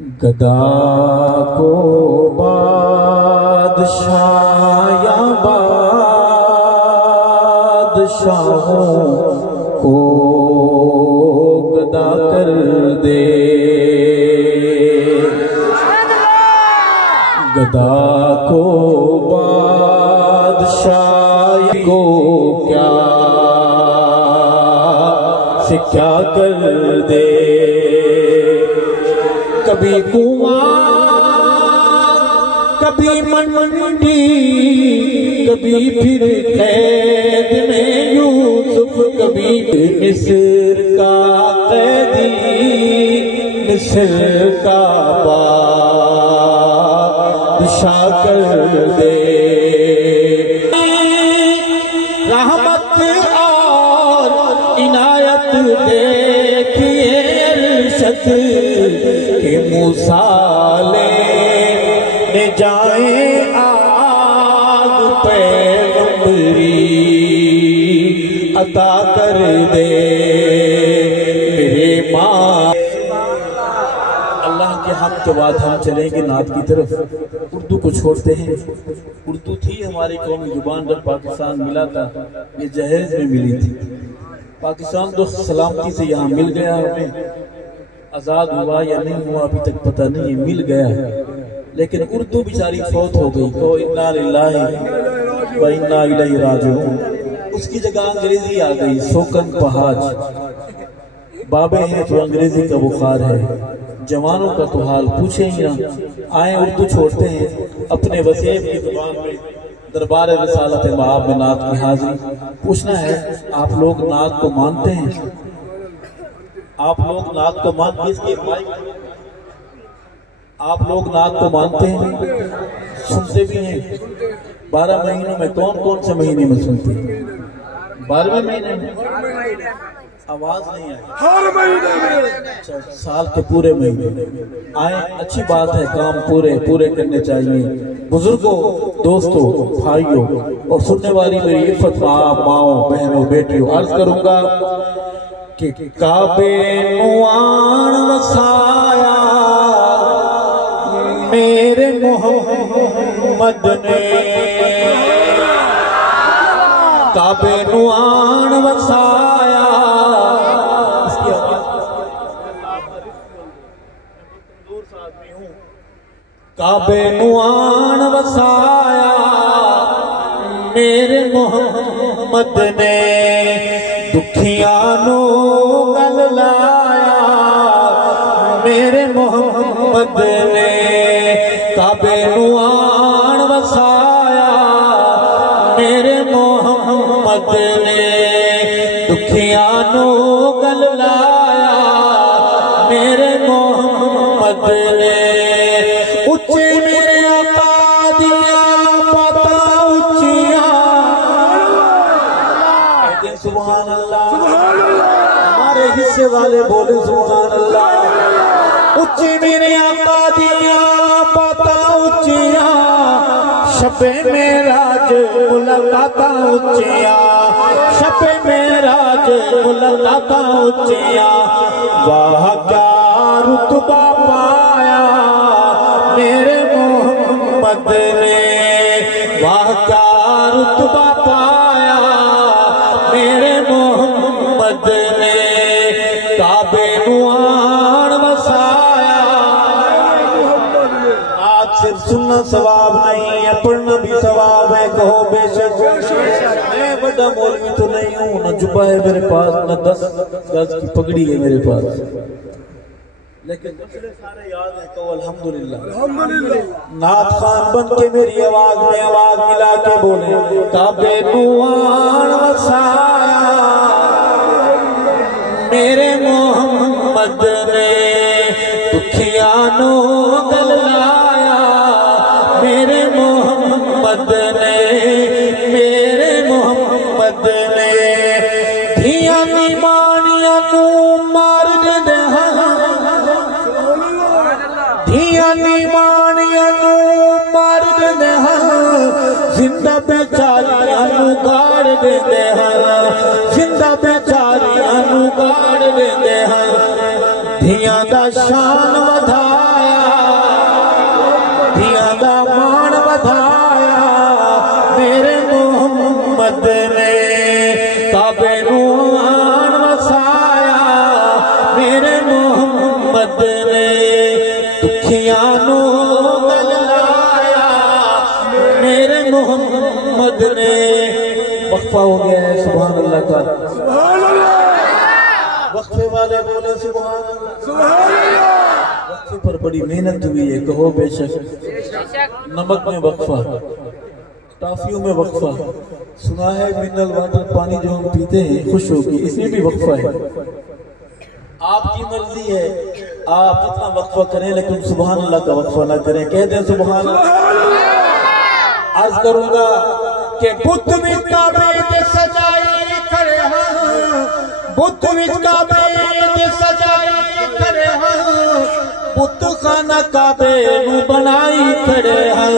گدا کو بادشاہ یا بادشاہوں کو گدا کر دے، گدا کو بادشاہ کو کیا سے کیا کر دے، کبھی کنواں کبھی منڈی کبھی پھر قید میں یوسف، کبھی مصر کا قیدی مصر کا بادشاہ کر دے، رحمت اور عنایت دیکھیے ارشد کہ موسیٰ لے جائیں آگ پیغمبری عطا کر دے میرے ماں۔ اللہ کے حق کے بعد ہم چلیں گے نعت کی طرف۔ اردو کو چھوڑتے ہیں، اردو تھی ہماری قومی زبان جب پاکستان ملا تھا، یہ جہیز میں ملی تھی۔ پاکستان تو سلامتی سے یہاں مل گیا، ہمیں آزاد ہوا یا نہیں ہوا ابھی تک پتہ نہیں، مل گیا ہے، لیکن اردو بیچاری فوت ہو گئی۔ تو انا للہ و انا الیہ راجعون، اس کی جگہ انگریزی آ گئی، سوکن پہاج۔ بابے ہیں تو انگریزی کا بخار ہے، جوانوں کا تو حال پوچھیں ہی نہ۔ آئیں اردو چھوڑتے ہیں، اپنے وسیع کی زبان میں دربار رسالت مآب میں نعت کی حاضری۔ پوچھنا ہے آپ لوگ نعت کو مانتے ہیں؟ آپ لوگ نعت کو مانتے ہیں؟ اس کی مائک آپ لوگ نعت کو مانتے ہیں، سنتے بھی ہیں؟ 12 مہینوں میں کون کون سے مہینے میں سنتے ہیں؟ 12ویں مہینے میں آواز نہیں آئی، ہر مہینے میں، سال کے پورے مہینے میں آئیں۔ اچھی بات ہے، کام پورے کرنے چاہیے۔ بزرگوں، دوستوں، بھائیوں اور سننے والی میری عفت ماؤں، بہنوں، بیٹیوں، عرض کروں گا کہ کعبے نوان وسایا میرے محمد نے، کعبے نوان وسایا۔ اس کی آواز کعبے نوان وسایا میرے محمد نے، دکھیاں نو گل لایا میرے محمد نے، کعبے نوان وسایا میرے محمد نے، دکھیاں نو گل لایا میرے محمد نے، اچھی میرے آقا دیا پتا اچھیاں، سبحان اللہ، ہمارے حصے والے بولے سبحان اللہ۔ اچھی میرے آقا دیا پتا اچھیاں، شب معراج ملاقاتاں اچھیاں، شب معراج ملاقاتاں اچھیاں، واہ کیا رتبہ پایا میرے محمد نے، واہ کیا رتبہ پایا میرے محمد نے، کعبے نوان وسایا۔ آج صرف سننا ثواب نہیں ہے، پڑھنا بھی ثواب ہے، کہو بے شک۔ میں بڑا مولوی تو نہیں ہوں، نہ جبہ ہے میرے پاس، نہ 10 گز کی پگڑی ہے میرے پاس، لیکن مسئلے سارے یاد ہیں، کہو الحمدللہ۔ نعت خان بن کے میری آواز میں آواز ملا کے بولیں، کعبے نوان وسایا میرے محمد نے، دکھیاں نو گل لایا میرے محمد نے، میرے محمد نے، دھیاں نیمانیاں نو مار دے ہاں، دھیاں نیمانیاں نو مار دے ہاں، زندہ بیچاریاں نو گاڑ دے ہاں، زندہ بیچاریاں نو گاڑ دے ہاں، دھیاں دا شان ودھایا دکھیاں نو گل لایا میرے محمد نے. وقفہ ہو گیا ہے سبحان اللہ کا. سبحان اللہ. وقفے والے بولے سبحان اللہ. سبحان اللہ. وقفے پر بڑی محنت ہوئی ہے, کہو بے شک. نمک میں وقفہ, ٹافیوں میں وقفہ, سنا ہے منرل واٹر پانی جو ہم پیتے ہیں خوش ہو کے, اس میں بھی وقفہ ہے. آپ کی مرضی ہے آپ جتنا وقفہ کریں لیکن سبحان اللہ کا وقفہ نہ کریں. کہہ دیں سبحان اللہ. عرض کروں گا کہ بت وچ کعبے تے سجائی کھڑے ہاں, بت وچ کعبے تے سجائی کھڑے ہاں, بت خانہ کعبے نو بنائی کھڑے ہاں,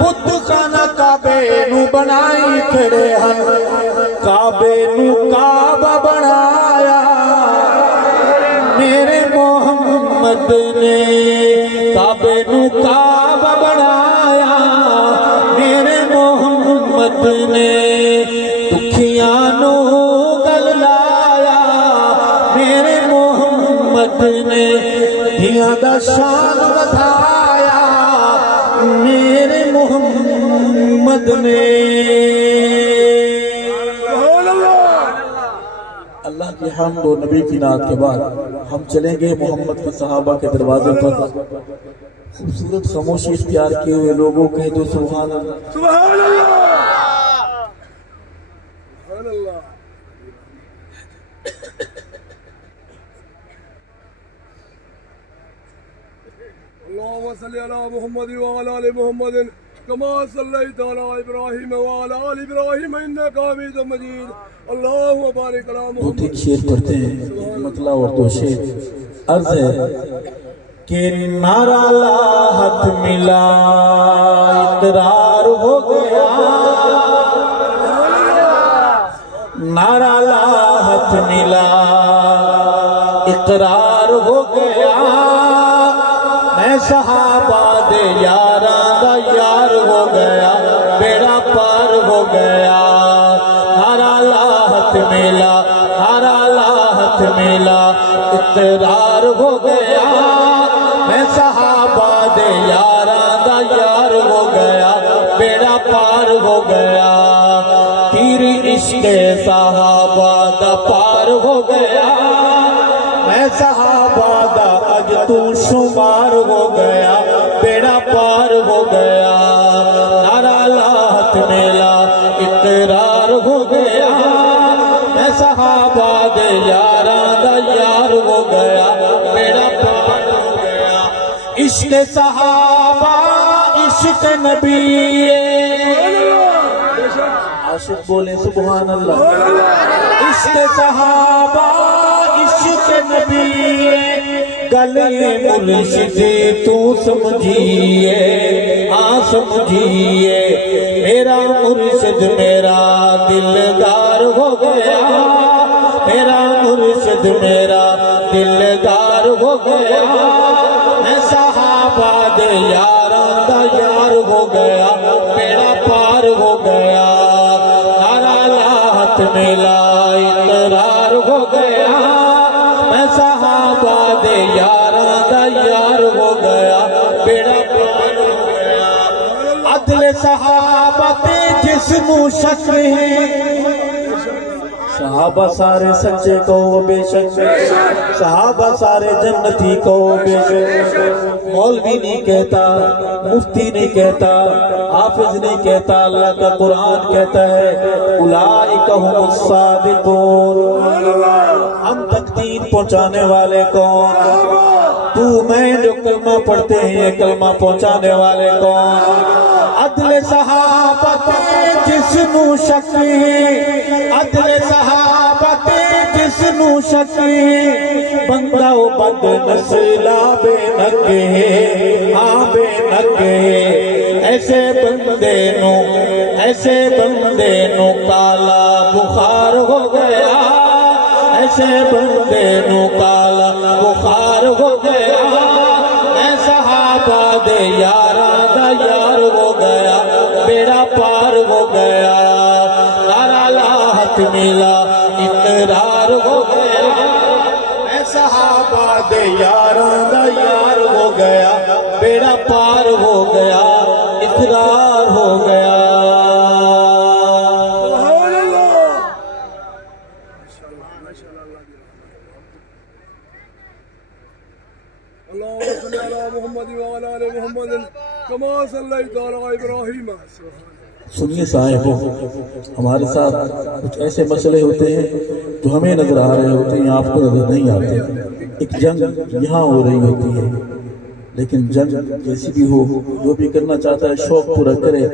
بت خانہ کعبے نو بنائی کھڑے ہاں. کعبے نو کعبہ بنایا میرے محمد نے, کعبے نو کعبہ بنایا میرے محمد نے. دکھیاں نو گل لایا میرے محمد نے, دھیاں دا شان ودھایا میرے محمد نے. اللہ کی حمد و نبی کی نعت کے بعد ہم چلیں گے محمد کے صحابہ کے دروازے پر. خوبصورت خاموشی اختیار کیے ہوئے لوگوں کہہ دو سبحان اللہ. سبحان اللہ. سبحان اللہ. اللهم صل على محمد وعلى آل محمد كما صليت على إبراهيم وعلى آل إبراهيم إنك حميد مجيد. اللهم بارك على محمد. دو تین شعر پڑھتے ہیں, مطلع اور دو شعر. عرض ہے کہ نعرہ لاحت ملا اقرار ہو گیا, نعرہ لاحت ملا اقرار ہو گیا, میں صحابہ دے یاراں دا یار ہو گیا, بیڑا پار ہو گیا. نعرہ لاحت ملا, نعرہ لاحت ملا اقرار ہو گیا, میں صحابہ دے یاراں دا یار ہو گیا, بیڑا پار ہو گیا. تیری عشق صحابہ دا پار ہو گیا, میں صحابہ دا اج تو شمار ہو گیا, بیڑا پار ہو گیا. نعرہ لاحت ملا اقرار ہو گیا, میں صحابہ دے یاراں دا یار ہو گیا, بیڑا پار ہو گیا. عشق صحابہ عشق نبی, عاشق بولیں سبحان اللہ. عشق صحابہ عشق نبی, گلے مرشد تو سمجھیے, سمجھیے. میرا مرشد میرا دلدار ہو گیا, میرا مرشد میرا دلدار ہو گیا, میں صحابہ دے یاراں دا یار ہو گیا, بیڑا پار ہو گیا. نعرہ لاحت ملا اقرار ہو گیا, میں صحابہ دے یاراں دا یار ہو گیا, بیڑا پار ہو گیا. عدل صحابہ تے جس نو شک ہے, صحابہ سارے سچے کہو بے شک, صحابہ سارے جنتی کہو بے شک. مولوی نہیں کہتا, مفتی نہیں کہتا, حافظ نہیں کہتا, اللہ کا قرآن کہتا ہے اولئک هم الصادقون. ہم تک دین پہنچانے والے کون؟ تو میں جو کلمہ پڑھتے ہیں یہ کلمہ پہنچانے والے کون؟ عدل صحابہ تے جس نو شک ہے, عدل صحابہ تے جس نو شک ہے, بندہ و بد نسلا بے نکے ہے, بے نکے ہے. ایسے بندے نو کالا بخار ہو گیا, ایسے بندے نو کالا بخار ہو گیا, میں صحابہ دے یاراں دا یار ہو گیا, بیڑا پار ہو گیا. نعرہ لاحت ملا اقرار ہو گیا, میں صحابہ دے یاراں دا یار ہو گیا, بیڑا پار ہو گیا اقرار ہو گیا سنیے صاحب ہمارے ساتھ کچھ ایسے مسئلے ہوتے ہیں جو ہمیں نظر آ رہے ہوتے ہیں آپ کو نظر نہیں آتے ایک جنگ یہاں ہو رہی ہوتی ہے لیکن جنگ جیسی بھی ہو جو بھی کرنا چاہتا ہے شوق پورا کرے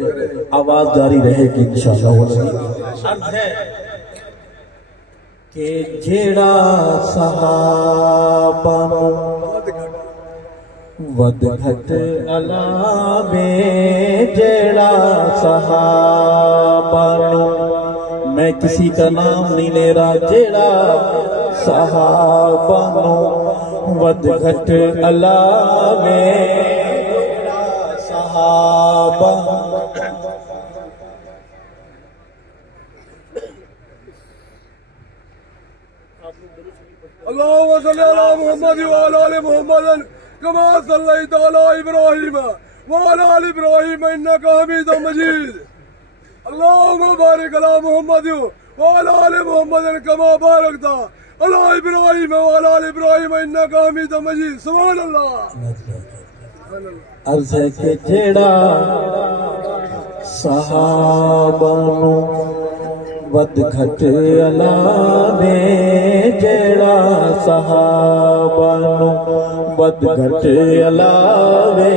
آواز جاری رہے گی انشاءاللہ کہ جیڑا صحابہ ود گھٹ علاوے جیڑا صحابہ نو میں کسی کا نام نہیں لے رہا جیڑا صحابہ نو ود گھٹ علاوے جیڑا صحابہ اللهم صل على محمد وعلى آل محمد كما صليت على إبراهيم وعلى آل إبراهيم إنك حميد مجيد اللهم بارك على محمد وعلى آل محمد كما باركت على إبراهيم وعلى آل إبراهيم إنك حميد مجيد سبحان الله عرض ہے کہ جیڑا صحابہ نو ود گھٹ علاوے جیڑا صحابہ نو ود گھٹ علاوے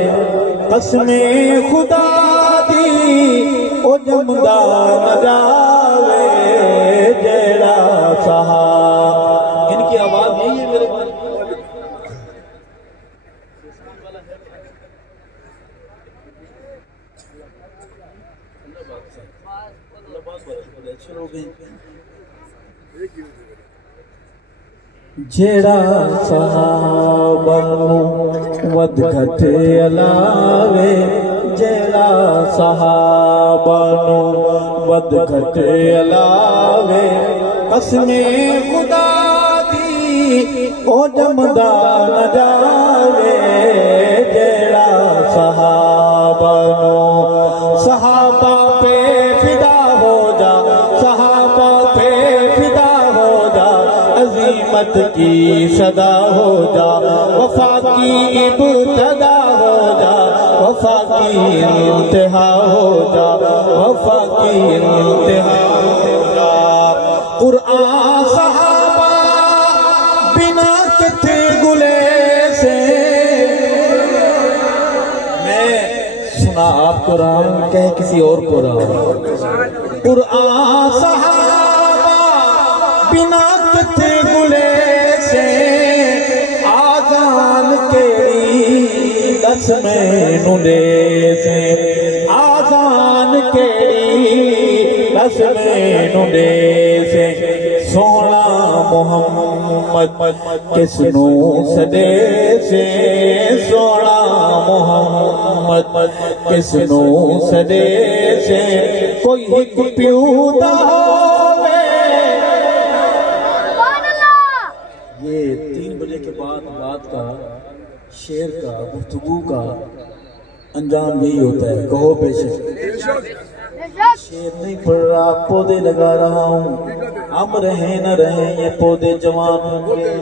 قسم خدا دی او جمدا نہ جاوے جیڑا صحابہ ان کی آواز نہیں ہے میرے بھائی جیڑا صحابہ نو ود گھٹ علاوے جیڑا صحابہ نو ود گھٹ علاوے قسم خدا دی او جمدا نہ جاوے جیڑا صحابہ نو صحابہ پہ فدا ہو جا صحابہ پہ فدا ہو جا عظیمت کی صدا ہو جا وفا کی ابتدا ہو جا وفا کی انتہا ہو جا وفا کی انتہا ہو جا قرآن صحابہ بنا کتھے گلے سے میں سنا آپ کو رہا ہوں کہہ کسی اور کو رہا ہوں قرآن صحابہ بنا کتھے گلے سے آزان کیڑی دس میں نلے سے آزان کیڑی دس میں نلے سے سونا محمد کس نو سدے سے سونا محمد کس نو سدے سے کوئی ایک پیوتا ہوئے یہ 3 بجے کے بعد بات کا شعر کا گفتگو کا انجام یہی ہوتا ہے کہو بے شک شعر نہیں پڑھ رہا پودے لگا رہا ہوں ہم رہیں نہ رہیں یہ پودے جوان ہوں گے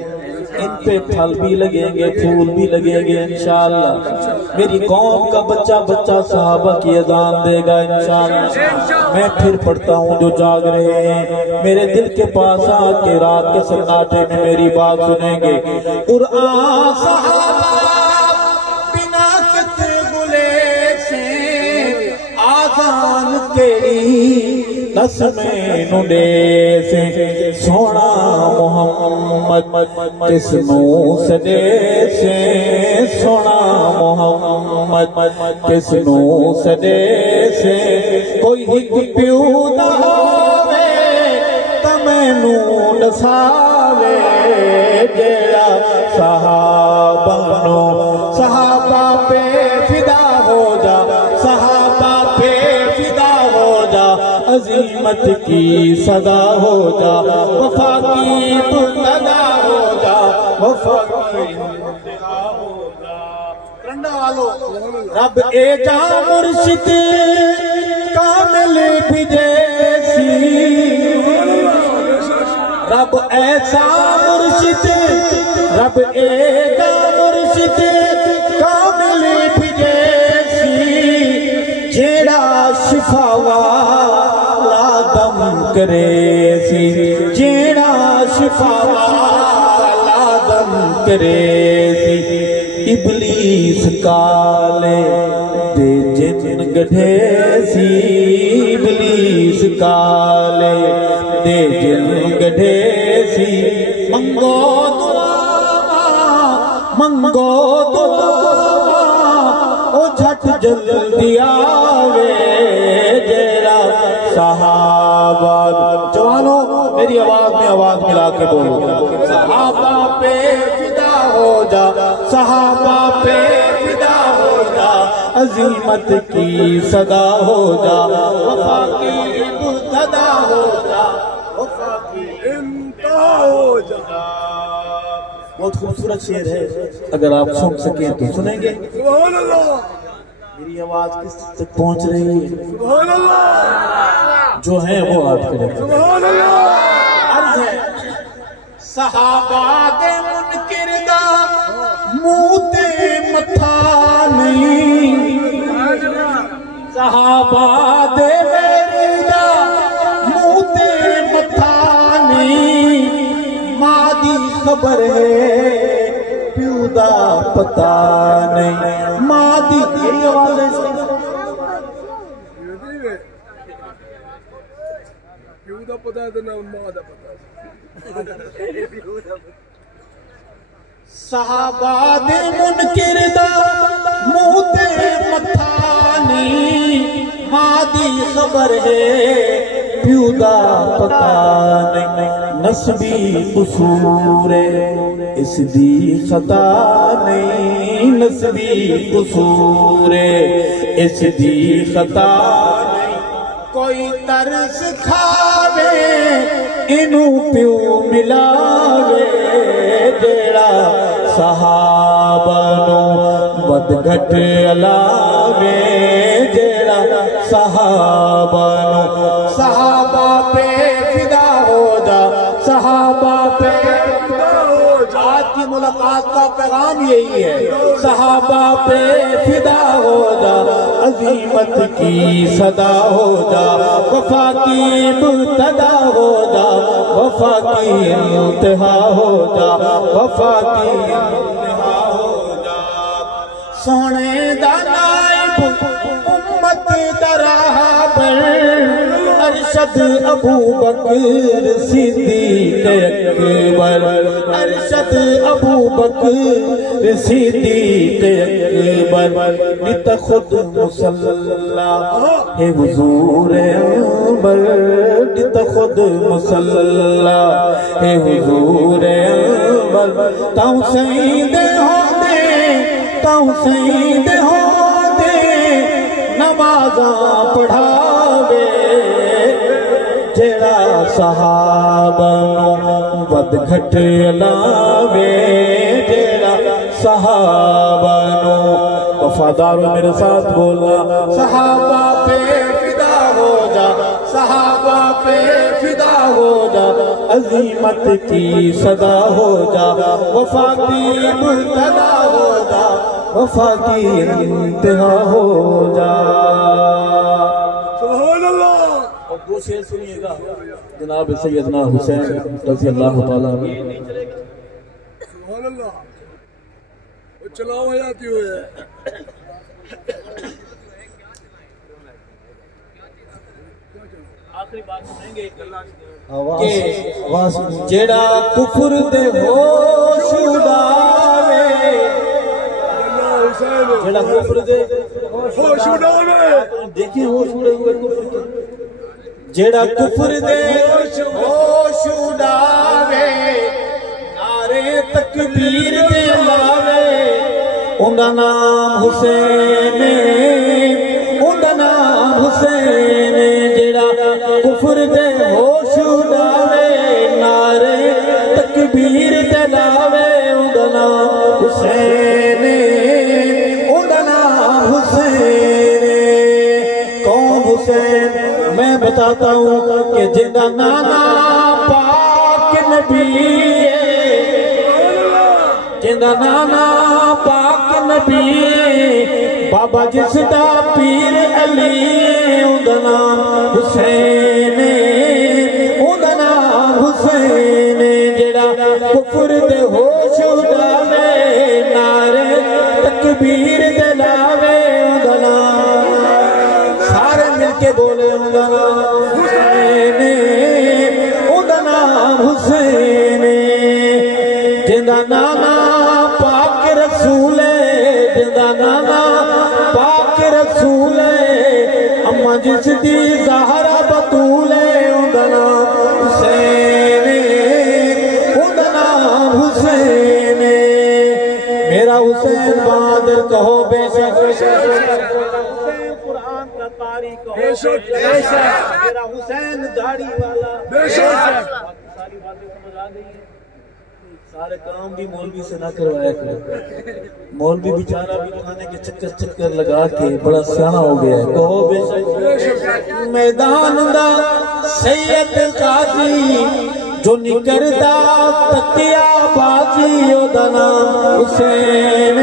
ان پہ پھل بھی لگیں گے پھول بھی لگیں گے انشاءاللہ میری قوم کا بچہ بچہ صحابہ کی اذان دے گا انشاءاللہ میں پھر پڑھتا ہوں جو جاگ رہے ہیں میرے دل کے پاس آ کے رات کے سناٹے میں میری بات سنیں گے قرآن صحابہ بنا کتے گلے سے آزان کیڑی دس میں نڈے سے سونا محمد کس نو سدے سے سونا محمد کس نو سدے سے کوئی ایک پیو نہ ہووے تمینو نساوے جیڑا صحابہ نو صحابہ پہ فدا ہو جا صحابہ پہ فدا ہو جا عظیمت کی صدا ہو جا وفا کی ابتدا ہو جا وفا کی انتہا ہو جا ڈنڈا والو رب ایجا مرشد کامل بھی جیسی رب ایسا مرشد رب ایجا مرشد کامل بھی جیسی جیڑا شفا والا دم کرے سی جیڑا شفا والا دم کرے سی ابلیس کالے دے جن گڑھے سی ابلیس کالے دے جن گڑھے سی منگو دعا او جھٹ جلدی آوے جیڑا صحابہ جوانوں میری آواز میں آواز ملا کے بولو صحابہ پہ فدا ہو جا صحابہ پہ فدا ہو جا عظیمت کی صدا ہو جا وفا کی ابتدا ہو جا وفا کی انتہا ہو جا بہت خوبصورت شعر ہے اگر آپ سن سکیں تو سنیں گے سبحان اللہ میری آواز کس تک پہنچ رہی ہے سبحان اللہ جو ہیں وہ آپ کریں سبحان اللہ عرض ہے صحابہ دے منکر دا منہ تے متھا نہیں صحابہ دے میرے دا منہ تے متھا نہیں ماں دی خبر ہے پیو دا پتہ نہیں ماں دی یہی آواز ہے کیوں دا پتہ ہے تو نہ ماں دا پتہ ہے صحابہ دے منکر دا منہ تے متھا نہیں ماں دی خبر ہے پیو دا پتہ نہیں نسبی قصور اس دی خطا نہیں نسبی قصور اس دی خطا نہیں کوئی ترس کھاوے انو پیو ملاوے جیڑا صحابہ نو بد گھٹ علاوے جیڑا صحابہ نو صحابہ پہ فدا ہو جا صحابہ پہ فدا ہو جا آج کی ملاقات کا پیغام یہی ہے صحابہ پہ فدا ہو جا عظیمت کی صدا ہو جا وفا کی ابتدا ہو جا وفا کی انتہا ہو جا وفا کی انتہا ہو جا سونے دا نائب امت دراہ پر ارشد ابو بکر صدیق اکبر ارشد ابو بکر صدیق اکبر نت خود مسلح ہے حضور انبر نت خود مسلح ہے حضور انبر تاؤں سید ہو دے تاؤں سید ہو دے نمازاں پڑھاوے جیڑا صحابہ نو ود گھٹ علاوے جیڑا صحابہ نو وفاداروں میرے ساتھ بولنا صحابہ پہ فدا ہو جا صحابہ پہ فدا ہو جا عظیمت کی صدا ہو جا وفا کی ابتدا ہو جا وفا کی انتہا ہو جا سبحان اللہ اور دو شعر سنیے گا جناب سیدنا حسین رضی اللہ تعالیٰ عنہ سبحان اللہ وہ چلاؤ حیاتی ہوئے ہے آخری بات سنیں گے آواز جیڑا کفر دے ہوش اڑاوے اللہ حسین جیڑا کفر دے ہوش اڑاوے دیکھیں ہوش اڑے ہوئے کفر کے جیڑا کفر دے ہوش اڑاوے نعرے تکبیر دے لاوے اوندا نام حسین اوندا نام حسین جیڑا کفر دے ہوش اڑاوے نعرے تکبیر دے لاوے اوندا نام حسین بتاتا ہوں کہ جنہ نانا پاک نبی جنہ نانا پاک نبی بابا جس دا پیر علی اوندا نام حسین اوندا نام حسین جڑا کفر دے ہوش اڈاوے نعرے تکبیر دے لاوے اوندا نام سارے مل کے بولے اوندا نام حسین اوندا نام حسین جندا نانا پاک رسول جندا نانا پاک رسول اما جس دی زہرا بطول اوندا نام حسین اوندا نام حسین میرا حسین بہادر کہو بے شک حسین قرآن کا قاری کہو بے شک میرا حسین داڑھی والا بے شک ساری باتیں سمجھ آ گئی ہیں سارے کام بھی مولوی سے نہ کروایا کرو مولوی بیچارہ بھی کھانے کے چکر لگا کے بڑا سیاح ہو گیا ہے کہو بے شک میدان دا سید غازی جو نکردا تکیا بازی اوندا نام حسین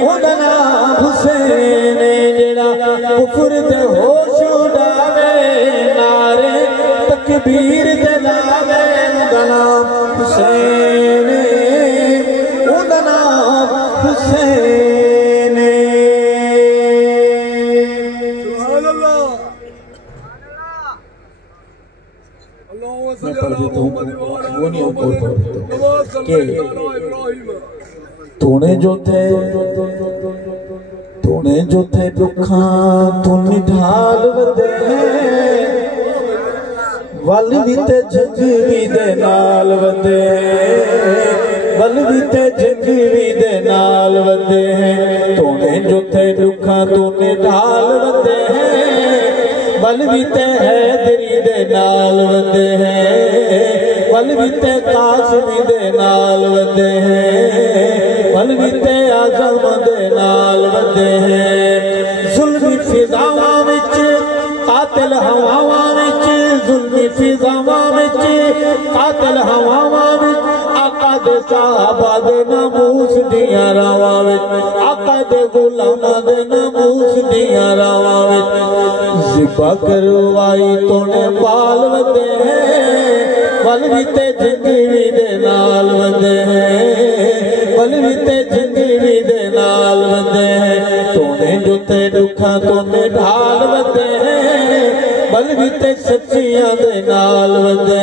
اوندا نام حسین جڑا کفر دے ہوش اڈاوے نعرے تکبیر دے لاوے اوندا نام حسین اوندا نام حسین سبحان اللہ اللہم صلی اللہ محمد تو نے جو تھے دکھاں تو نڈھال ودے ول بھی تے جنگوی دے نال ودے ول بھی تے جنگوی دے نال ودے تو نے جو تھے دکھاں تو نڈھال ودے ول بھی تے حیدری دے نال ودے ول بھی تے قاسمی دے نال ودے ول بھی تے اعظم دے نال ودے ظلمی فضاواں وچ قاتل ہواواں وچ ظلمی فضاواں وچ قاتل ہواواں وچ آقا دے صحابہ دے ناموس دیاں راواں وچ آقا دے غلاماں دے ناموس دیاں راواں وچ ذبح کروائی تو نے بال ودے ول بھی تے جنگوی دے نال ودے ول بھی تے جنگوی دے نال ودے تو نے جو تے دکھاں تو نے ڈھال ودے ول بھی تے سچیاں دے نال ودے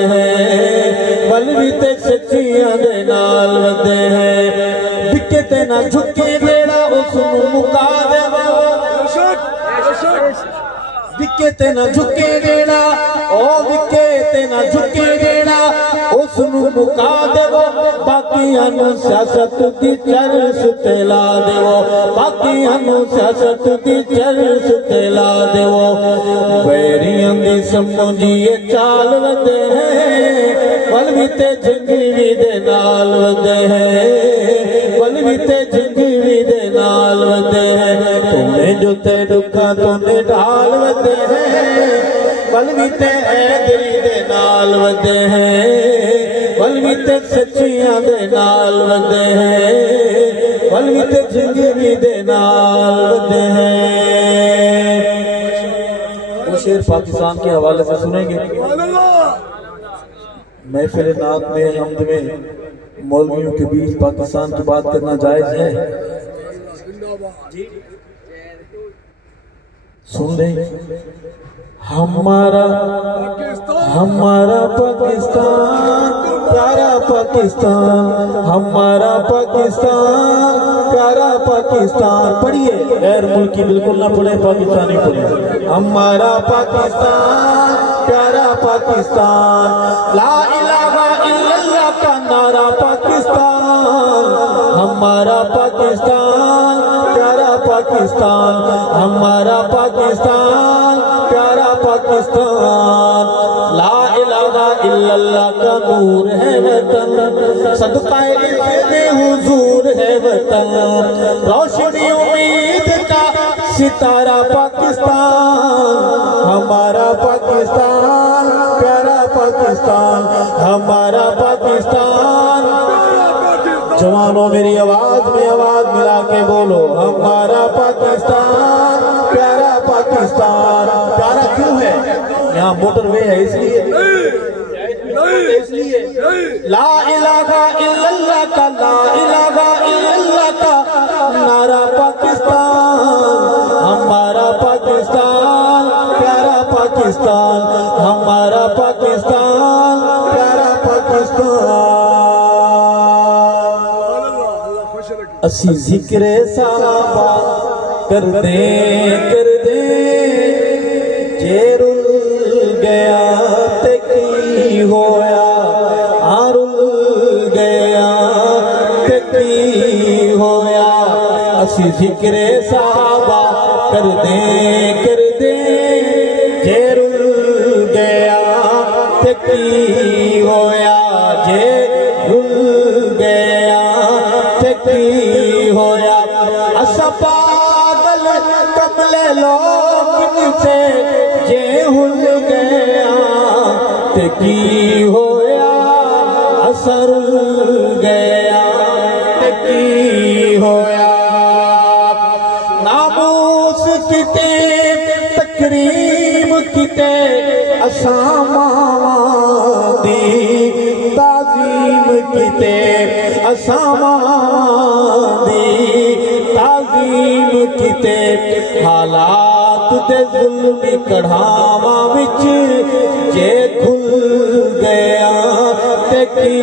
ول بھی تے سچیاں دے نال ودے وکے تے نہ جھکے جیڑا اس نوں مکا دے وکے تے نہ جھکے جیڑا او وکے تے نہ جھکے جیڑا اس نوں مکا دے باقیاں نوں سیاست دی چرس تے لا دے باقیاں نوں سیاست دی چرس تے لا دے ویریاں دی سمجھیے چال ودے ول بھی تے جنگوی دے نال ودے ول بھی تے جنگوی دے نال ودے تو نے جو تے دکھاں تو نے ڈھال ودے ول بھی تے حیدری دے نال ودے ول بھی تے سچیاں دے نال ودے ول بھی تے جنگوی دے نال ودے وہ شعر پاکستان کے حوالے سے سنیں گے محفل نعت میں حمد میں مولویوں کے بیچ پاکستان کی بات کرنا جائز ہے سن لیں ہمارا پاکستان پیارا پاکستان ہمارا پاکستان پیارا پاکستان پڑھیے غیر ملکی بالکل نہ پڑھے پاکستانی پڑھے ہمارا پاکستان پیارا پاکستان لا الہ الا اللہ کا نعرہ پاکستان ہمارا پاکستان پیارا پاکستان ہمارا پاکستان پیارا پاکستان لا الہ الا اللہ کا نور ہے وطن صدقہ عزت حضور ہے وطن روشنی امید کا ستارہ پاکستان ہمارا پاکستان پیارا پاکستان ہمارا پاکستان جوانوں میری آواز میں آواز ملا کے بولو ہمارا پاکستان پیارا پاکستان پیارا کیوں ہے یہاں موٹر وے ہے اس لیے لا الہ الا اللہ کا لا الہ الا اللہ کا نعرہ پاکستان ہمارا پاکستان پیارا پاکستان ہمارا پاکستان پیارا پاکستان اسی ذکر صحابہ کر دیں جے رل گیا تے کی ہویا رل گیا تے کی ہویا اسی ذکر صحابہ کر دیں جے رل گیا تے کی ہویا جے رل گیا تے کی ہویا اسا پاگل کملے لوگ سے جے ہل گیا تے کی ہویا اثر گیا تے کی ہویا ناموس کتے تکریم کتے اسامہ دی تعظیم کتے اسامہ دی تعظیم کتے حالات دے ظلمی کڑھاواں وچ جے کھل گیا تے کی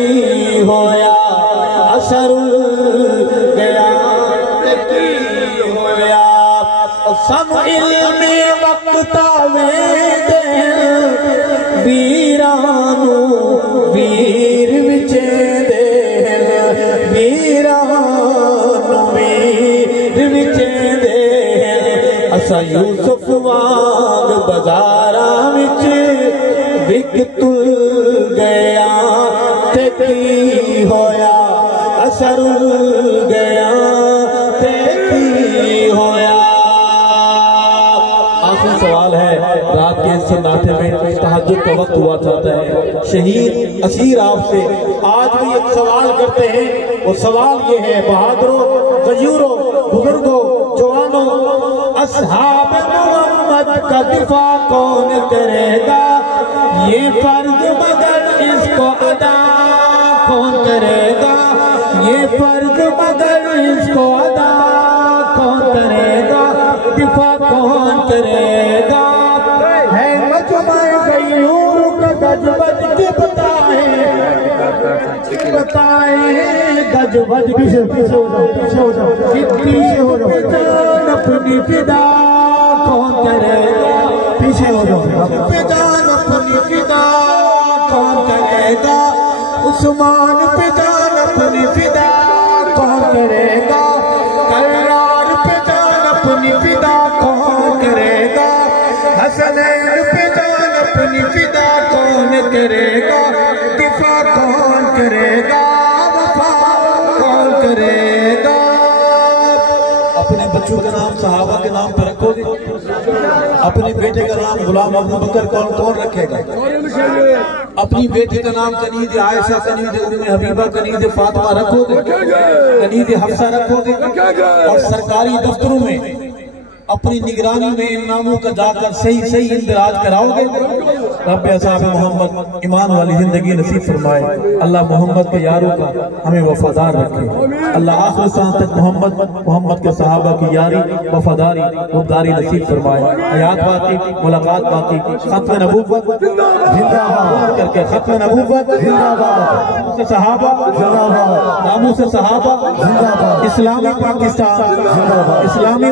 ہویا اثر گیا تے کی ہویا سن علم وقت آوے دے ویرانو ویر وچے دے ویرانو ویر وچے دے اسا یوسف وانگ بازاراں وچ وک تل گیا تے کی ہویا اثر گیا تے کی ہویا آخری سوال ہے رات کے اس سناٹے میں تہجد کا وقت ہوا چاہتا ہے شہید اسیر آپ سے آج بھی ایک سوال کرتے ہیں وہ سوال یہ ہے بہادروں غیوروں بزرگوں جوانوں اصحاب محمد کا دفاع کون کرے گا یہ فرض مگر اس کو ادا کون کرے گا یہ فرض مگر اس کو ادا کون کرے گا دفاع کون کرے گا ہے مجمع غیور کا گج بج کے بتائیں گج بج پیچھے ہو جاؤ جان اپنی فدا کون کرے گا پیچھے ہو جاؤ پہ جان اپنی فدا کون کرے گا عثمان پہ جان اپنی فدا کون کرے گا کرار پہ جان اپنی فدا کون کرے گا حسنین پہ جان اپنی فدا کون کرے گا دفاع کون کرے گا وفا کون کرے گا اپنے بچوں کا نام صحابہ کے نام پر رکھو گے اپنے بیٹے کا نام غلام ابو بکر کون رکھے گا اپنی بیٹی کا نام کنیز عائشہ کنیز ام حبیبہ کنیز فاطمہ رکھو گے کنیز حفصہ رکھو گے اور سرکاری دفتروں میں اپنی نگرانی میں ان ناموں کا جا کر صحیح اندراج کراؤ گے رب اصحاب محمد ایمان والی زندگی نصیب فرمائے اللہ محمد کے یاروں کا ہمیں وفادار رکھے اللہ آخر سان تک محمد کے صحابہ کی یاری وفاداری غداری نصیب فرمائے حیات باقی ملاقات باقی ختم نبوت زندہ باد کر کے ختم نبوت زندہ باد صحابہ زندہ باد ناموں سے صحابہ زندہ باد اسلامی پاکستان زندہ باد اسلامی